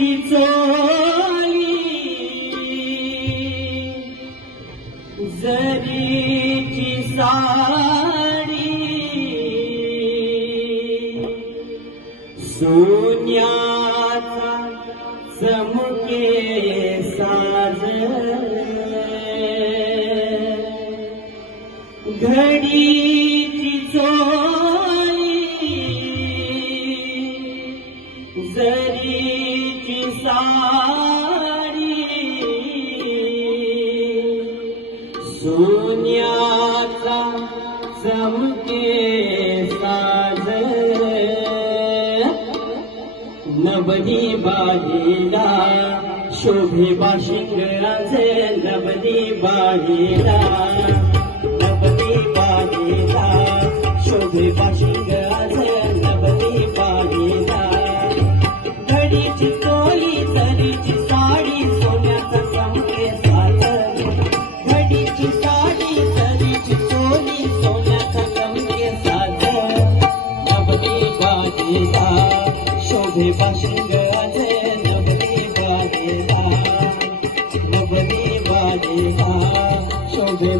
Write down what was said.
घडीची चोली जरीची साडी सोन्याचा चमके साज घडीची चोली जरीची साडी सोन्याचा चमके साज नवनी बाईला शोभे बाशिंगराचे नवनी बाईला नवनी बाईला शोभे बाशिंगराचे नवनी बाईला घडीची चोली जरीची साडी सोन्याचा चमके साज घडीची साडी जरीची चोली सोन्याचा चमके साज नवनी बाईला शोभे बाशिंगराचे नवनी बाईला शोभे